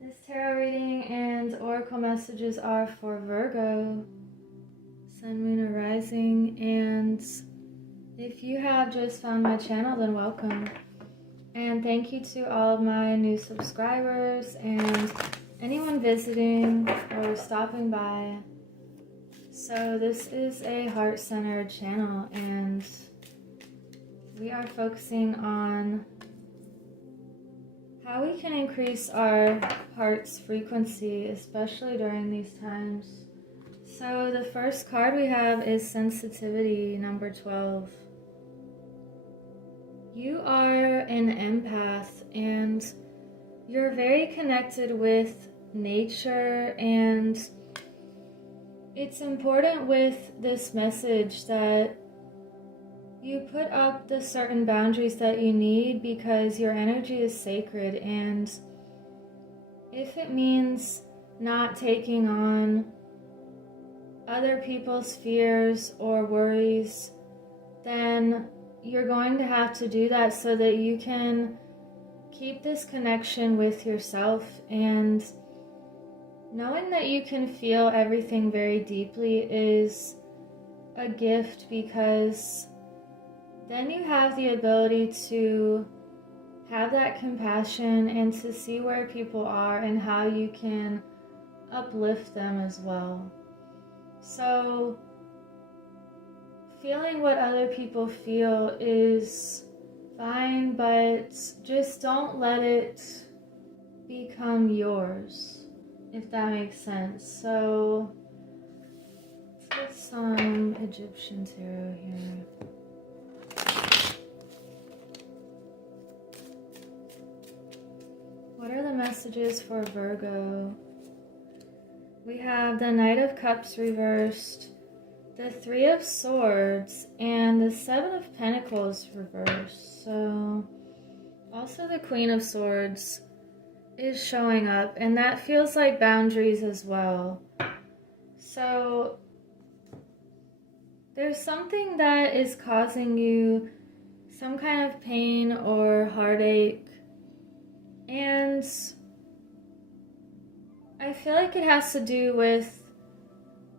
This tarot reading and oracle messages are for Virgo, Sun, Moon, or Rising, and if you have just found my channel, then welcome. And thank you to all of my new subscribers and anyone visiting or stopping by. So this is a heart-centered channel, and we are focusing on how we can increase our heart's frequency, especially during these times. So the first card we have is sensitivity, number 12. You are an empath, and you're very connected with nature, and it's important with this message that you put up the certain boundaries that you need, because your energy is sacred, and if it means not taking on other people's fears or worries, then you're going to have to do that so that you can keep this connection with yourself. And knowing that you can feel everything very deeply is a gift, because then you have the ability to have that compassion and to see where people are and how you can uplift them as well. So feeling what other people feel is fine, but just don't let it become yours, if that makes sense. So let's get some Egyptian tarot here. What are the messages for Virgo? We have the Knight of Cups reversed, the Three of Swords, and the Seven of Pentacles reversed. So also the Queen of Swords is showing up, and that feels like boundaries as well. So there's something that is causing you some kind of pain or heartache, and I feel like it has to do with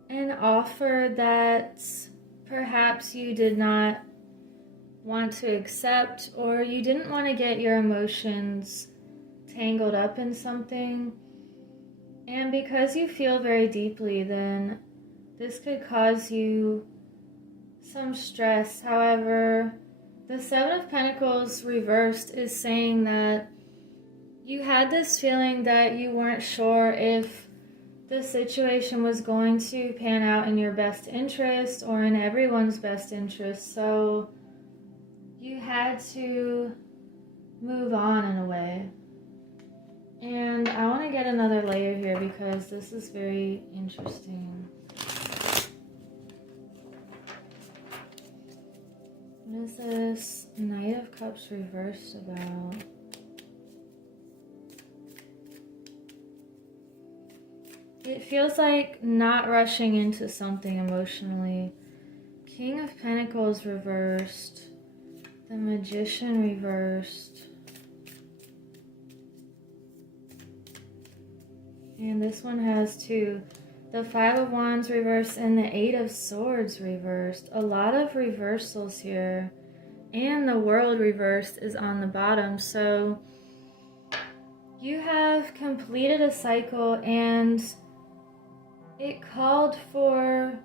an offer that perhaps you did not want to accept, or you didn't want to get your emotions tangled up in something. And because you feel very deeply, then this could cause you some stress. However, the Seven of Pentacles reversed is saying that you had this feeling that you weren't sure if the situation was going to pan out in your best interest or in everyone's best interest. So you had to move on in a way. And I want to get another layer here because this is very interesting. What is this Knight of Cups reversed about? It feels like not rushing into something emotionally. King of Pentacles reversed. The Magician reversed. And this one has two. The Five of Wands reversed and the Eight of Swords reversed. A lot of reversals here. And the World reversed is on the bottom. So you have completed a cycle, and it called for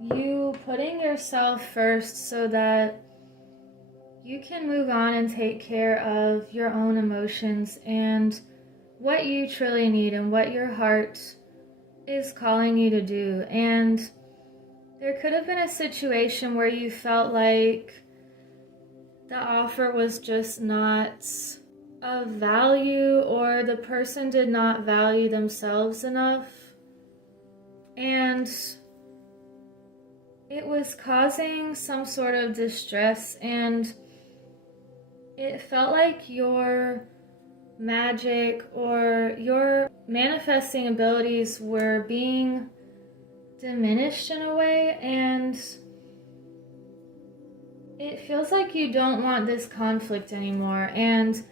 you putting yourself first so that you can move on and take care of your own emotions and what you truly need and what your heart is calling you to do. And there could have been a situation where you felt like the offer was just not of value, or the person did not value themselves enough, and it was causing some sort of distress, and it felt like your magic or your manifesting abilities were being diminished in a way, and it feels like you don't want this conflict anymore. And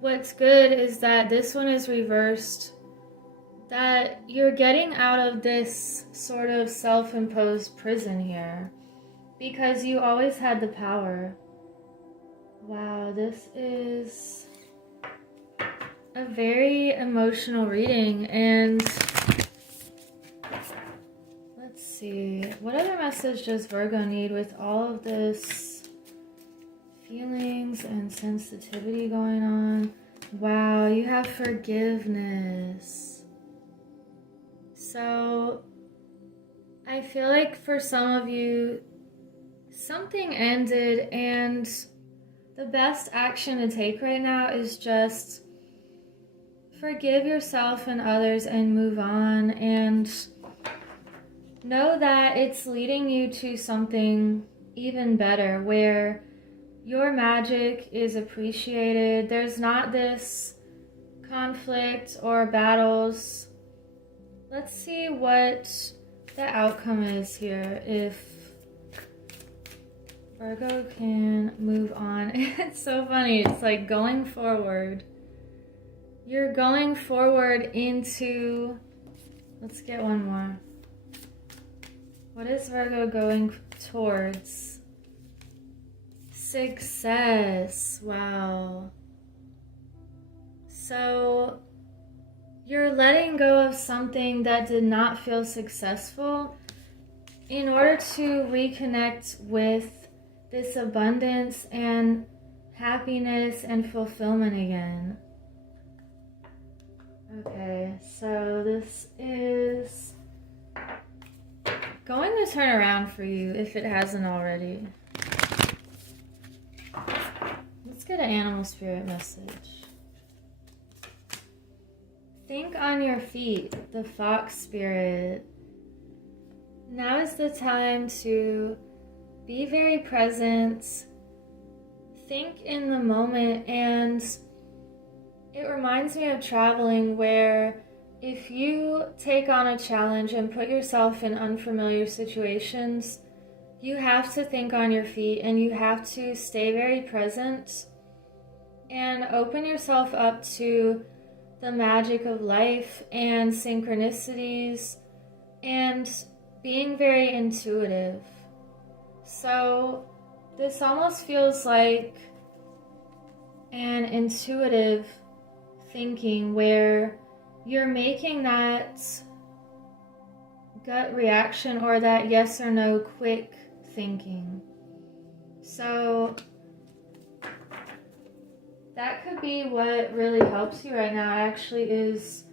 what's good is that this one is reversed, that you're getting out of this sort of self-imposed prison here because you always had the power. Wow, this is a very emotional reading. And let's see, what other message does Virgo need with all of this feelings and sensitivity going on? Wow, you have forgiveness. So I feel like for some of you, something ended, and the best action to take right now is just forgive yourself and others and move on, and know that it's leading you to something even better where your magic is appreciated. There's not this conflict or battles. Let's see what the outcome is here if Virgo can move on. It's so funny. It's like going forward. You're going forward into... Let's get one more. What is Virgo going towards? Success. Wow. So you're letting go of something that did not feel successful in order to reconnect with this abundance and happiness and fulfillment again. Okay, so this is going to turn around for you if it hasn't already. Let's get an animal spirit message. Think on your feet, the fox spirit. Now is the time to be very present. Think in the moment, and it reminds me of traveling where if you take on a challenge and put yourself in unfamiliar situations, you have to think on your feet and you have to stay very present and open yourself up to the magic of life and synchronicities and being very intuitive. So this almost feels like an intuitive thinking where you're making that gut reaction or that yes or no quick thinking. So that could be what really helps you right now, actually, is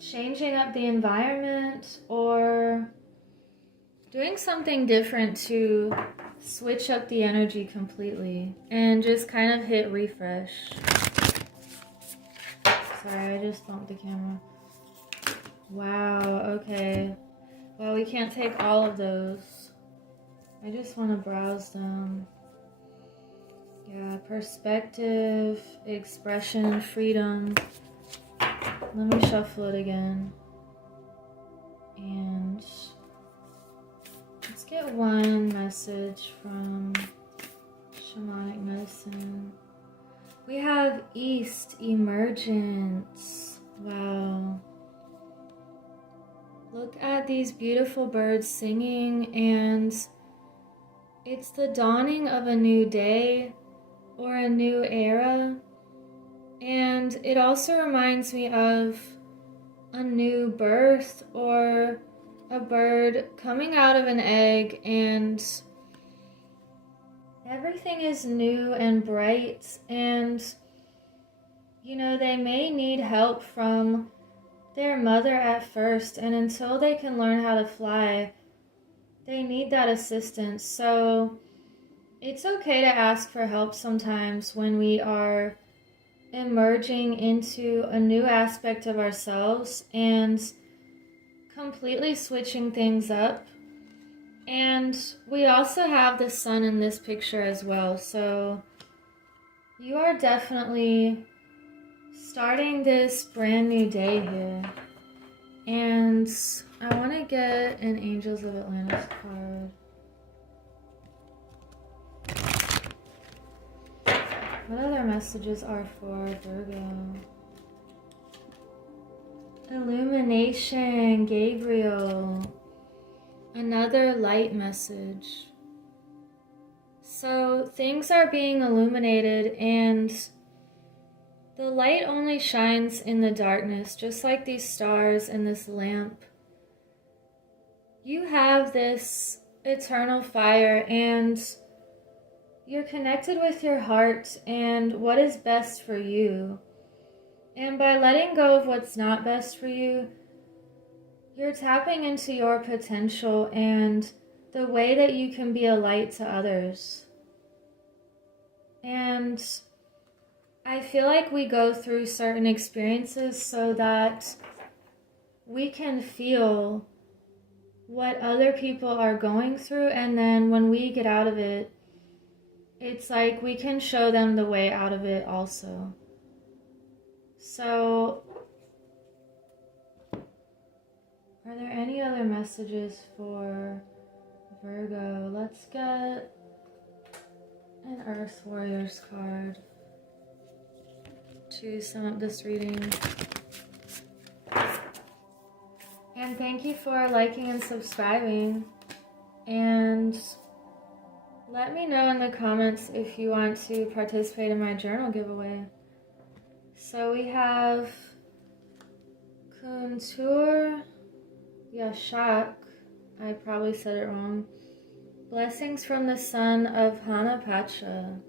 changing up the environment or doing something different to switch up the energy completely and just kind of hit refresh. Sorry, I just bumped the camera. Wow, okay. Well, we can't take all of those. I just want to browse them. Yeah, perspective, expression, freedom. Let me shuffle it again. And let's get one message from Shamanic Medicine. We have East Emergence. Wow. Look at these beautiful birds singing, and it's the dawning of a new day or a new era. And it also reminds me of a new birth or a bird coming out of an egg, and everything is new and bright, and you know, they may need help from their mother at first, and until they can learn how to fly, they need that assistance. So it's okay to ask for help sometimes when we are emerging into a new aspect of ourselves and completely switching things up. And we also have the sun in this picture as well. So you are definitely starting this brand new day here. And I want to get an Angels of Atlantis card. What other messages are for Virgo? Illumination, Gabriel. Another light message. So things are being illuminated, and the light only shines in the darkness, just like these stars and this lamp. You have this eternal fire, and you're connected with your heart and what is best for you. And by letting go of what's not best for you, you're tapping into your potential and the way that you can be a light to others. And I feel like we go through certain experiences so that we can feel what other people are going through, and then when we get out of it, it's like we can show them the way out of it also. So, are there any other messages for Virgo? Let's get an Earth Warriors card to sum up this reading. And thank you for liking and subscribing. And let me know in the comments if you want to participate in my journal giveaway. So we have Kuntur Yashak, I probably said it wrong. Blessings from the Son of Hanapatra.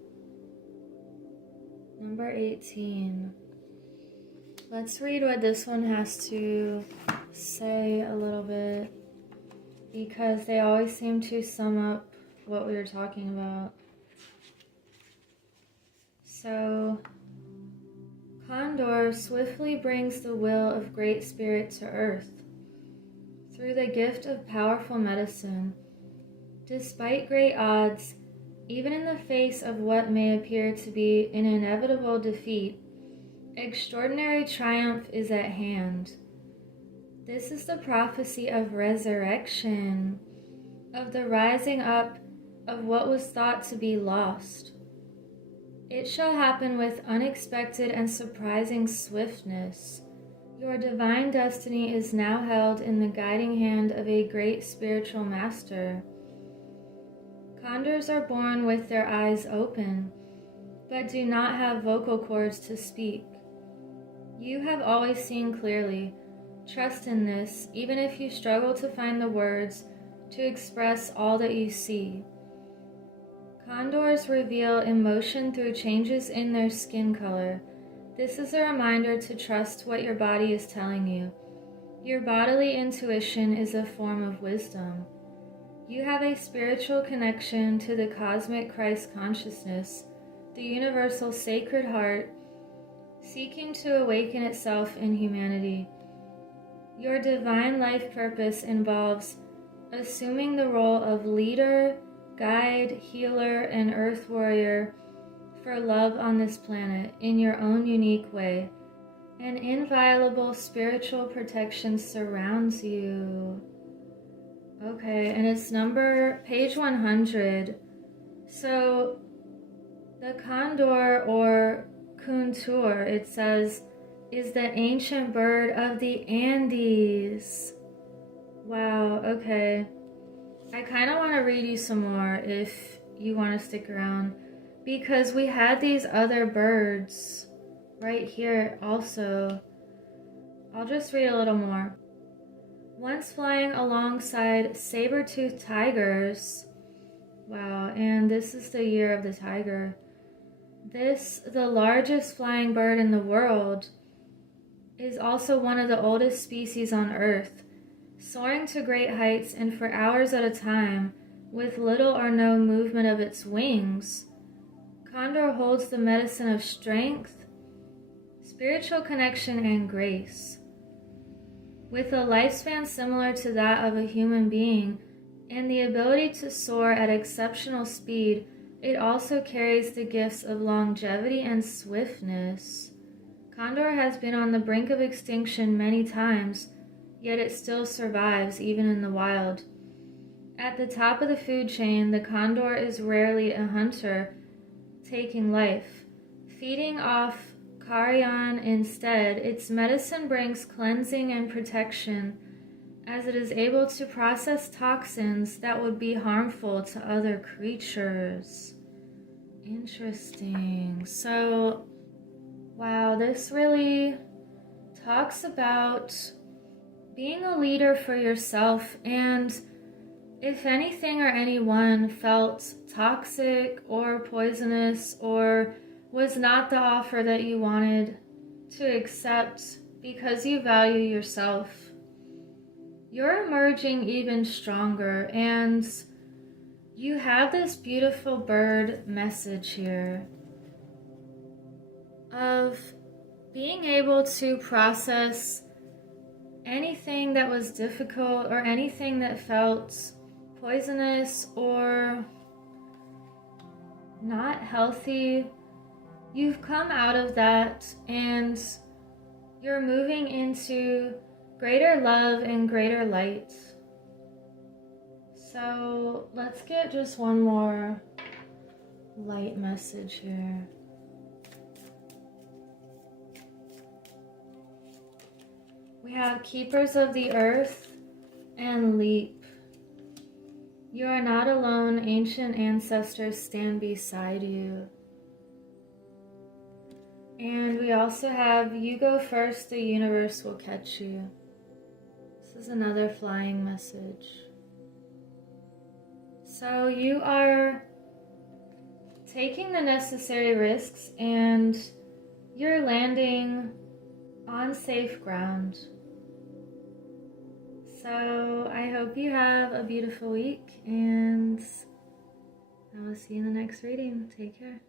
Number 18. Let's read what this one has to say a little bit, because they always seem to sum up what we were talking about. So, Condor swiftly brings the will of Great Spirit to earth through the gift of powerful medicine. Despite great odds, even in the face of what may appear to be an inevitable defeat, extraordinary triumph is at hand. This is the prophecy of resurrection, of the rising up of what was thought to be lost. It shall happen with unexpected and surprising swiftness. Your divine destiny is now held in the guiding hand of a great spiritual master. Condors are born with their eyes open, but do not have vocal cords to speak. You have always seen clearly. Trust in this, even if you struggle to find the words to express all that you see. Condors reveal emotion through changes in their skin color. This is a reminder to trust what your body is telling you. Your bodily intuition is a form of wisdom. You have a spiritual connection to the cosmic Christ consciousness, the universal sacred heart, seeking to awaken itself in humanity. Your divine life purpose involves assuming the role of leader, guide, healer, and earth warrior for love on this planet in your own unique way. An inviolable spiritual protection surrounds you. Okay, and it's page 100. So the condor, or Kuntur, it says, is the ancient bird of the Andes. Wow, okay. I kind of want to read you some more if you want to stick around, because we had these other birds right here also. I'll just read a little more. Once flying alongside saber-toothed tigers. Wow, and this is the year of the tiger. This, the largest flying bird in the world, is also one of the oldest species on Earth, soaring to great heights and for hours at a time, with little or no movement of its wings. Condor holds the medicine of strength, spiritual connection, and grace. With a lifespan similar to that of a human being and the ability to soar at exceptional speed, it also carries the gifts of longevity and swiftness. Condor has been on the brink of extinction many times, yet it still survives even in the wild. At the top of the food chain, the condor is rarely a hunter taking life, feeding off Carrion instead, its medicine brings cleansing and protection, as it is able to process toxins that would be harmful to other creatures. Interesting. So, wow, this really talks about being a leader for yourself, and if anything or anyone felt toxic or poisonous or was not the offer that you wanted to accept because you value yourself, you're emerging even stronger, and you have this beautiful bird message here of being able to process anything that was difficult or anything that felt poisonous or not healthy. You've come out of that and you're moving into greater love and greater light. So let's get just one more light message here. We have Keepers of the Earth and Leap. You are not alone. Ancient ancestors stand beside you. And we also have You Go First, the universe will catch you. This is another flying message. So you are taking the necessary risks and you're landing on safe ground. So I hope you have a beautiful week, and I will see you in the next reading. Take care.